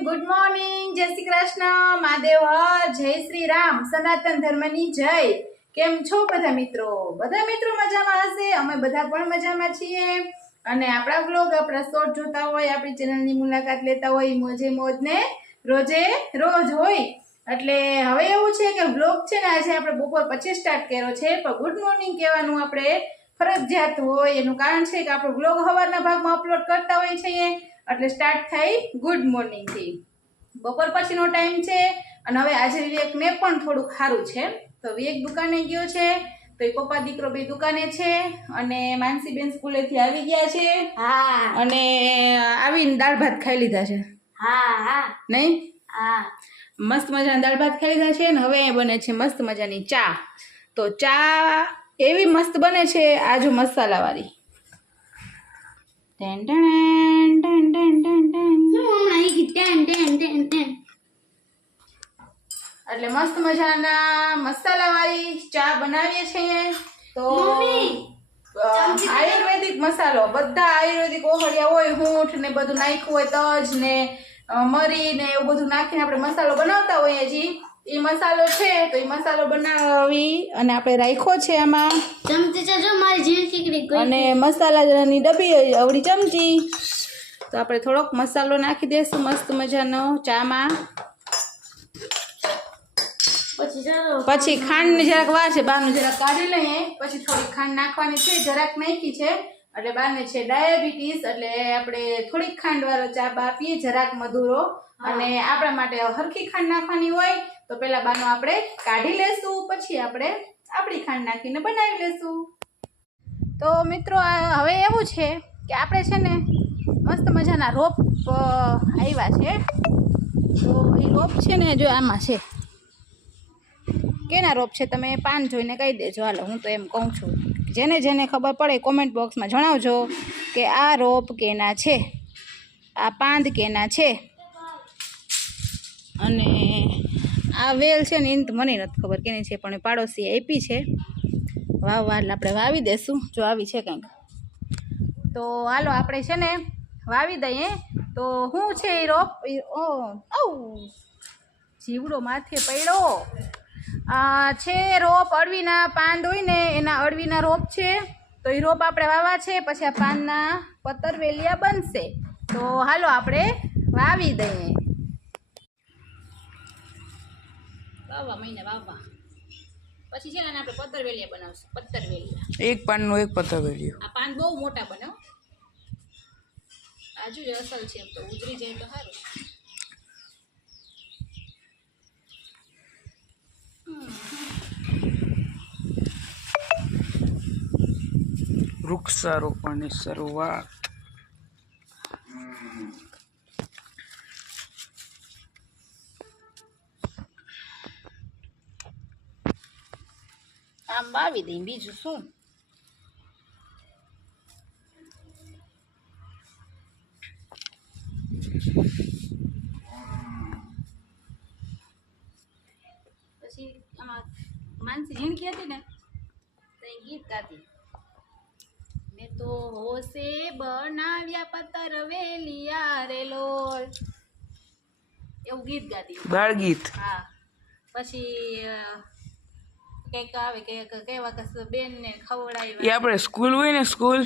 Good morning જય શ્રી કૃષ્ણ, મહાદેવ જય શ્રી રામ, સનાતન ધર્મની જય. કેમ છો બધા મિત્રો? બધા મિત્રો મજામાં હશે? અમે બધા પણ મજામાં છીએ. અને આપણા બ્લોગ આપણા શોર્ટ જોતા હોય, આપણી ચેનલની મુલાકાત લેતા હોય, મોજે મોજને, રોજે રોજ હોય. એટલે હવે એવું છે કે બ્લોગ છે ને, આજે આપણે બપોર પછી સ્ટાર્ટ કર્યો છે, પણ ગુડ મોર્નિંગ કહેવાનું આપણે ફરજિયાત હોય. એનું કારણ છે કે આપણે બ્લોગ સવારના ભાગમાં અપલોડ કરતા હોય છીએ. એટલે સ્ટાર્ટ થાય ગુડ મોર્નિંગથી બપોર પછીનો ટાઈમ છે અને હવે આજે વિવેકને પણ થોડુંક સારું છે. તો વિવેક દુકાને ગયો છે તો એ પપ્પા દીકરો બે દુકાને છે અને માનસીબેન સ્કૂલેથી આવી ગયા છે. હા. અને આવીને દાળ ભાત ખાઈ લીધા છે. હા હા. નહીં? હા. મસ્ત મજાના દાળ ભાત ખાઈ લીધા છે અને હવે એ બને છે મસ્ત મજાની ચા. તો ચા એવી મસ્ત બને છે આજુ મસાલાવાળી. Ten ten ten ten ten ten. હમણાં ઈ ટેન ટેન ટેન ટેન એટલે મસ્ત મજાના મસાલાવાળી ચા બનાવીએ છીએ. તો આયુર્વેદિક મસાલો બધા આયુર્વેદિક ઓહળિયા હોય હૂંઠ ને બધું નાખ્યું હોય તજ ને મરી ને એવું બધું નાખીને આપણે મસાલો બનાવતા હોઈએ છીએ. એ મસાલો છે તો એ મસાલો બનાવી અને આપણે રાખ્યો છે આમાં. ચમચી જો મારી કોઈ અને મસાલાની ડબ્બી અવળી ચમચી. તો આપણે થોડોક મસાલો નાખી દઈશું મસ્ત મજાનો ચામાં. પછી ખાંડની જરાક વાર છે બહારનું જરાક કાઢી લઈએ. પછી થોડીક ખાંડ નાખવાની છે જરાક નાખી છે. એટલે બાને છે ડાયાબિટીસ એટલે આપણે થોડીક ખાંડ વાળો ચા બા પીએ જરાક મધુરો. અને આપણા માટે હરખી ખાંડ નાખવાની હોય તો પેલા બાનો આપણે કાઢી લેશું પછી આપણે આપણી ખાંડ નાખીને બનાવી લેશું. તો મિત્રો આ હવે એવું છે કે આપણે છે ને મસ્ત મજાના રોપ આવ્યા છે. તો એ રોપ છે ને જો આમાં છે. કેના રોપ છે તમે પાન જોઈને કહી દેજો. હાલો, હું તો એમ કહું છું. જેને જેને ખબર પડે કોમેન્ટ બોક્સમાં જણાવજો કે આ રોપ કેના છે, આ પાંદ કેના છે, અને આ વેલ છે ને એની મને નથી ખબર કેની છે, પણ એ પાડોશી આપી છે. વાવવા એટલે આપણે વાવી દેશું, જો આવી છે કંઈક. તો હાલો, આપણે છે ને વાવી દઈએ. તો શું છે એ રોપ ઓ જીવડો માથે પડ્યો. છે રોપ અળવીના પાન હોય ને એના અળવીના રોપ છે. તો એ રોપ આપણે વાવા છે પછી આ પાનના પતરવેલિયા બનશે. તો હાલો આપણે વાવી દઈએ. વાવવા મહિને વાવવા. પછી છે ને આપણે પતરવેલિયા બનાવશું પતરવેલિયા એક પાનનું એક વેલ્યું. આ પાન બહુ મોટા બને. આજુ અસલ છે એમ તો ઉતરી જાય તો સારું વૃક્ષારોપણની શરૂઆત. આમ વાવી દઈ બીજું શું? પછી આમાં માનસી ઝીણકી હતી ને તો એ ગીત ગાતી. તો હોશે બનાવ્યા પતર વેલિયા રે લોલ. એવું ગીત ગાતી બાળ ગીત હા. પછી કંઈક આવે કે કેવા કે બેન ને એ ખવડાવી આપણે સ્કૂલ હોય ને સ્કૂલ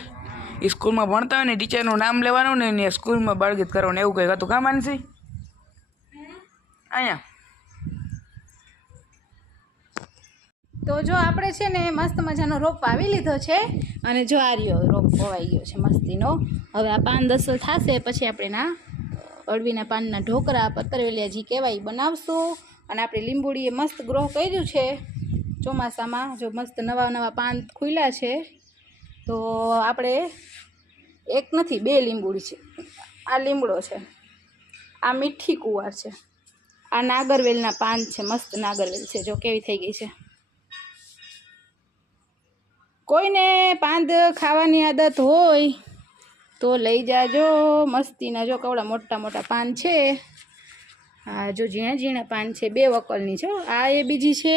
એ સ્કૂલમાં ભણતા હોય ને ટીચરનું નામ લેવાનું ને સ્કૂલમાં બાળગીત કરવાનું એવું કંઈક હતું કાં માનસી અહીંયા. તો જો આપણે છે ને મસ્ત મજાનો રોપ વાવી લીધો છે અને જો આ રહ્યો રોપ વવાઈ ગયો છે મસ્તીનો. હવે આ પાન દસો થશે, પછી આપણે એના અળવીના પાનના ઢોકરા, પતરવેલિયા જે કહેવાય બનાવશું. અને આપણે લીંબુડીએ મસ્ત ગ્રો કર્યું છે ચોમાસામાં. જો મસ્ત નવા નવા પાન ખુલ્યા છે, તો આપણે એક નથી, બે લીંબુડી છે. આ લીમડો છે, આ મીઠી કુંવાર છે. આ નાગરવેલના પાન છે, મસ્ત નાગરવેલ છે. જો કેવી થઈ ગઈ છે. કોઈને પાંદ ખાવાની આદત હોય તો લઈ જાજો. મસ્તીના જો કવડા મોટા મોટા પાન છે. હા જો ઝીણા ઝીણા પાન છે, બે વકલની છો આ એ બીજી છે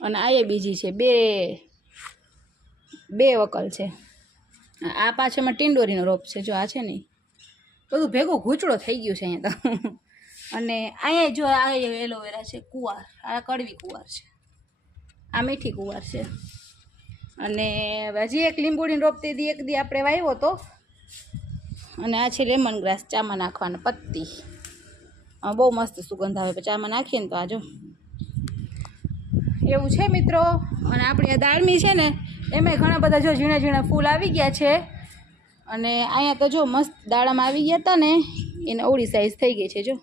અને આ એ બીજી છે. બે બે વકલ છે. આ પાછળમાં ટીંડોરીનો રોપ છે, જો આ છે ને બધું ભેગું ઘૂંચડો થઈ ગયું છે અહીંયા તો. અને અહીંયા જો આ એલોવેરા છે, કુવાર. આ કડવી કુવાર છે. આ મીઠી કુવાર છે. અને હજી એક લીંબુડીને રોપતી દી, એક દી આપણે વાવ્યો તો. અને આ છે લેમન ગ્રાસ ચામાં નાખવાના પત્તી. બહુ મસ્ત સુગંધ આવે ચામાં નાખીએ ને તો આજો એવું છે મિત્રો? અને આપણી આ દાળમી છે ને એમાં ઘણા બધા જો ઝીણા ઝીણા ફૂલ આવી ગયા છે. અને અહીંયા તો જો મસ્ત દાડામાં આવી ગયા હતા ને, એને ઓળી સાઈઝ થઈ ગઈ છે જો.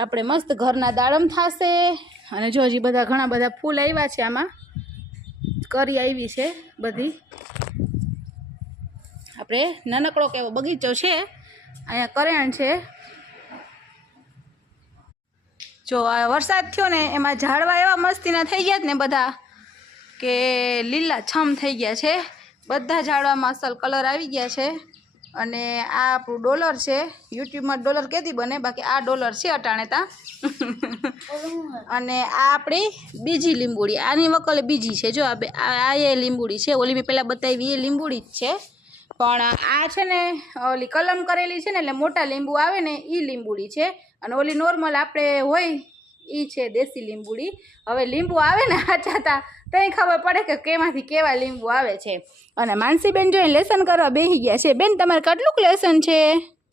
આપણે મસ્ત ઘરના દાડમ થશે. અને જો હજી બધા ઘણા બધા ફૂલ આવ્યા છે આમાં. કરી આવી છે બધી. આપણે નાનકડો કેવો બગીચો છે. અહીંયા કરેણ છે. જો આ વરસાદ થયો ને એમાં ઝાડવા એવા મસ્તીના થઈ ગયા જ ને બધા કે લીલા છમ થઈ ગયા છે. બધા ઝાડવામાં અસલ કલર આવી ગયા છે. અને આ આપણું ડોલર છે. યુટ્યુબમાં ડોલર કેદી બને? બાકી આ ડોલર છે અટાણે તા. અને આ આપણી બીજી લીંબુડી. આની વકલે બીજી છે. જો આ એ લીંબુડી છે. ઓલી મેં પહેલાં બતાવી, એ લીંબુડી જ છે. પણ આ છે ને, ઓલી કલમ કરેલી છે ને, એટલે મોટા લીંબુ આવે ને એ લીંબુડી છે. અને ઓલી નોર્મલ આપણે હોય એ છે દેશી લીંબુડી હવે લીંબુ આવે ને આચાતા તઈ ખબર પડે કે કેમાંથી કેવા લીંબુ આવે છે. અને માનસીબેન જો લેસન કરવા બેસી ગયા છે. બેન તમારે કેટલુંક લેસન છે?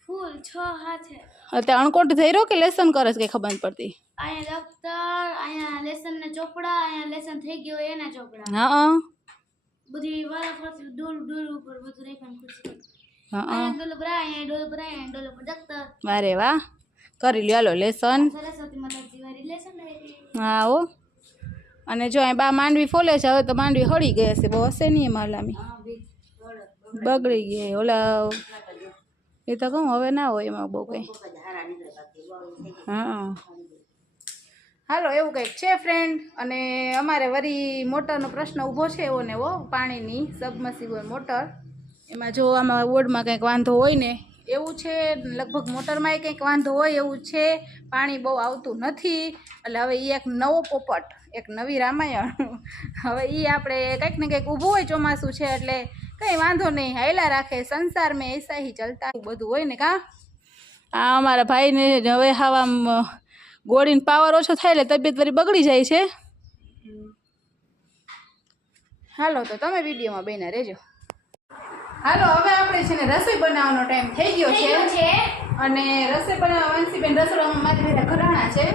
ફૂલ છ હાથે અત્યારે અણકોટ થઈ રહ્યો કે લેસન કરે છે કે ખબર પડતી? અહીંયા દફતર અહીંયા લેસન ને ચોપડા અહીંયા લેસન થઈ ગયો એના ચોપડા. હા. બધી વારાફરતી ડોલ ડોલ ઉપર બધું રાખ્યું ખુશી હા ડોલ ઉપર અહીંયા ડોલ ઉપર અહીંયા ડોલ ઉપર દફતર વારે વાહ. કરી લ્યો હાલો લેસન. હા હો. અને જો અહીં બા માંડવી ફોલે છે હવે તો માંડવી હળી ગઈ હશે બહુ હશે નહીં એમાં લામી બગડી ગઈ ઓલા એ તો કહું હવે ના હોય એમાં બહુ કંઈ. હા. હાલો એવું કંઈક છે ફ્રેન્ડ અને અમારે વરી મોટરનો પ્રશ્ન ઊભો છે એવો ને એવો પાણીની સબમસી હોય મોટર એમાં જો આમાં વોર્ડમાં કંઈક વાંધો હોય ને એવું છે લગભગ મોટરમાંય કંઈક વાંધો હોય એવું છે પાણી બહુ આવતું નથી. એટલે હવે એ એક નવો પોપટ એક નવી રામાયણ. હવે એ આપણે કંઈક ને કંઈક ઊભું હોય ચોમાસું છે એટલે કંઈ વાંધો નહીં હાયલા રાખે સંસાર મેં એસા હી ચલતા બધું હોય ને કા? આ અમારા ભાઈને હવે હાવ ગોળીને પાવર ઓછો થાય એટલે તબિયત વરી બગડી જાય છે. હાલો તો તમે વિડીયોમાં બેના રહેજો. હાલો હવે આપણે છે ને રસોઈ બનાવવાનો ટાઈમ થઈ ગયો છે. અને રસોઈ બનાવવા વંશીબેન રસોડામાં મારી બધા ઘરાણા છે.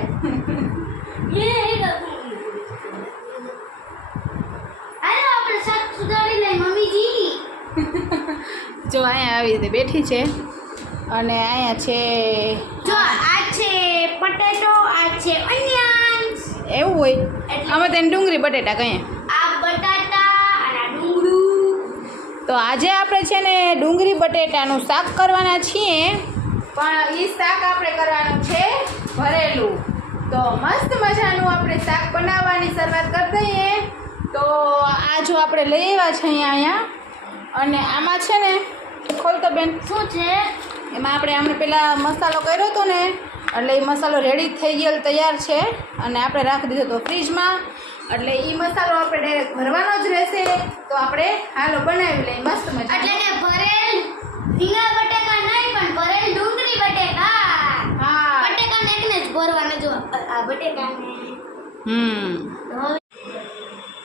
જો અહીંયા આવી રીતે બેઠી છે. અને અહીંયા છે જો આ છે પટેટો આ છે ઓનિયન્સ એવું હોય. આમાં તેને ડુંગળી બટેટા કહીએ આ બટાટા અને આ ડુંગળું તો આજે આપણે છે ને ડુંગળી બટેટાનું શાક કરવાના છીએ. પણ એ શાક આપણે કરવાનું છે ભરેલું. તો મસ્ત મજાનું આપણે શાક બનાવવાની શરૂઆત કરી દઈએ. તો આ જો આપણે લઈ આવ્યા છે અહીંયા અહીંયા. અને આમાં છે ને ખોલ તો બેન. શું છે? એમાં આપણે હમણાં પહેલાં મસાલો કર્યો હતો ને એટલે એ મસાલો રેડી થઈ ગયેલો તૈયાર છે. અને આપણે રાખી દીધો હતો ફ્રીજમાં એટલે એ મસાલો આપણે ડાયરેક્ટ ભરવાનો જ રહેશે. તો આપણે હાલો બનાવી લઈએ મસ્ત મજા એટલે કે ભરેલ રીંગણા બટેકા નહીં પણ ભરેલ ડુંગળી બટેકા. હા. બટેકાને એકને જ ભરવાના જો આ બટેકાને. હમ. તો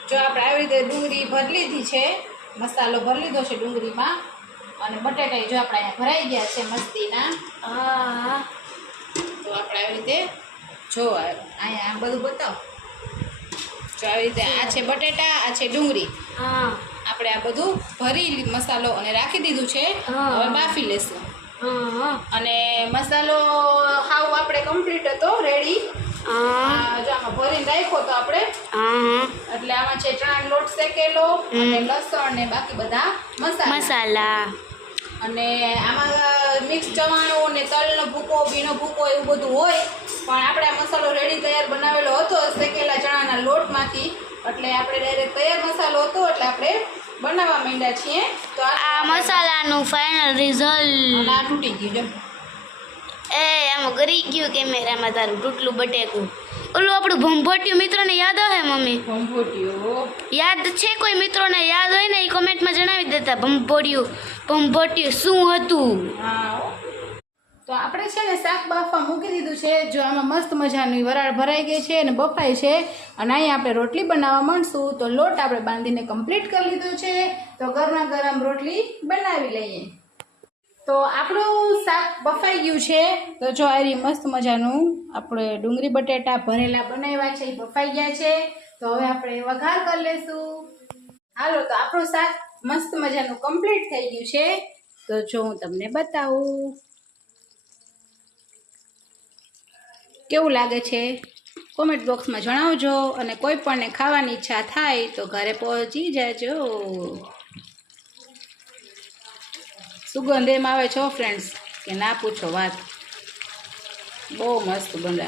જો આપણે આવી રીતે ડુંગળી ભરી લીધી છે મસાલો ભરી લીધો છે ડુંગળીમાં અને બટેકા જો આપણે અહીંયા ભરાઈ ગયા છે મસ્તીના. હા. તો આપણે આવી રીતે જો અહીંયા બધું બતાવો. જો આવી રીતે આ છે બટેટા આ છે ડુંગળી. હા. આપણે આ બધું ભરી મસાલો અને રાખી દીધું છે. હવે બાફી લેશું. હા અને મસાલો હાવ આપણે કમ્પ્લીટ હતો રેડી જો આમાં ભરીને રાખ્યો તો આપણે. એટલે આમાં છે ચણાનો લોટ શેકેલો અને લસણ ને બાકી બધા મસાલા. મસાલા. અને આમાં મિક્સ ચવાણું ને તલનો ભૂકો ભીનો ભૂકો એવું બધું હોય પણ આપણે આ મસાલો રેડી તૈયાર બનાવેલો હતો શેકેલા ચણાના લોટમાંથી. એટલે આપણે ડાયરેક્ટ તૈયાર મસાલો હતો એટલે આપણે બનાવવા માંડ્યા છીએ. તો આ મસાલાનું ફાઇનલ રિઝલ્ટ આ તૂટી ગયું જો. એ આમાં ગરી ગયું કેમેરામાં તારું તૂટલું બટેકું. ઓલું આપણું ભંભોટિયું મિત્રોને યાદ આવે મમ્મી? ભંભોટિયું? યાદ છે કોઈ મિત્રોને? યાદ હોય ને એ કોમેન્ટમાં જણાવી દેતા ભંભોટિયું ભંભોટિયું શું હતું? હા તો આપણે છે ને શાક બાફવા મૂકી દીધું છે જો આમાં મસ્ત મજાની વરાળ ભરાઈ ગઈ છે અને બફાઈ છે અને અહીંયા આપણે રોટલી બનાવવા માંડશું. તો લોટ આપણે બાંધીને કમ્પ્લીટ કરી લીધો છે તો ગરમા ગરમ રોટલી બનાવી લઈએ. તો આપણું શાક બફાઈ ગયું છે. તો જો આ મસ્ત મજાનું આપણે ડુંગળી, બટેટા ભરેલા બનાવ્યા છે, એ બફાઈ ગયા છે. તો હવે આપણે વઘાર કરી લેશું. હાલો, તો આપણું શાક મસ્ત મજાનું કમ્પ્લીટ થઈ ગયું છે. તો જો હું તમને બતાવું. કેવું લાગે છે? કોમેન્ટ બોક્સમાં જણાવજો અને કોઈ પણને ખાવાની ઈચ્છા થાય તો ઘરે પહોંચી જાજો. સુગંધ એમ આવે છો ફ્રેન્ડ્સ કે ના પૂછો વાત. બહુ મસ્ત બને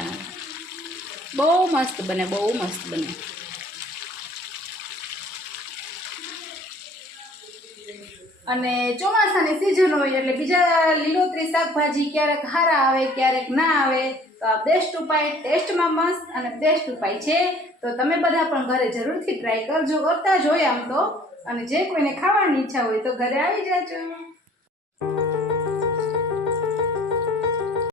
બહુ મસ્ત બને, બહુ મસ્ત બને. અને ચોમાસાની સિઝન હોય એટલે બીજા લીલોતરી શાકભાજી ક્યારેક હારા આવે, ક્યારેક ના આવે, તો આ બેસ્ટ ઉપાય ટેસ્ટમાં મસ્ત અને બેસ્ટ ઉપાય છે. તો તમે બધા પણ ઘરે જરૂરથી ટ્રાય કરજો, કરતા જ હોય આમ તો. અને જે કોઈને ખાવાની ઈચ્છા હોય તો ઘરે આવી જાજો.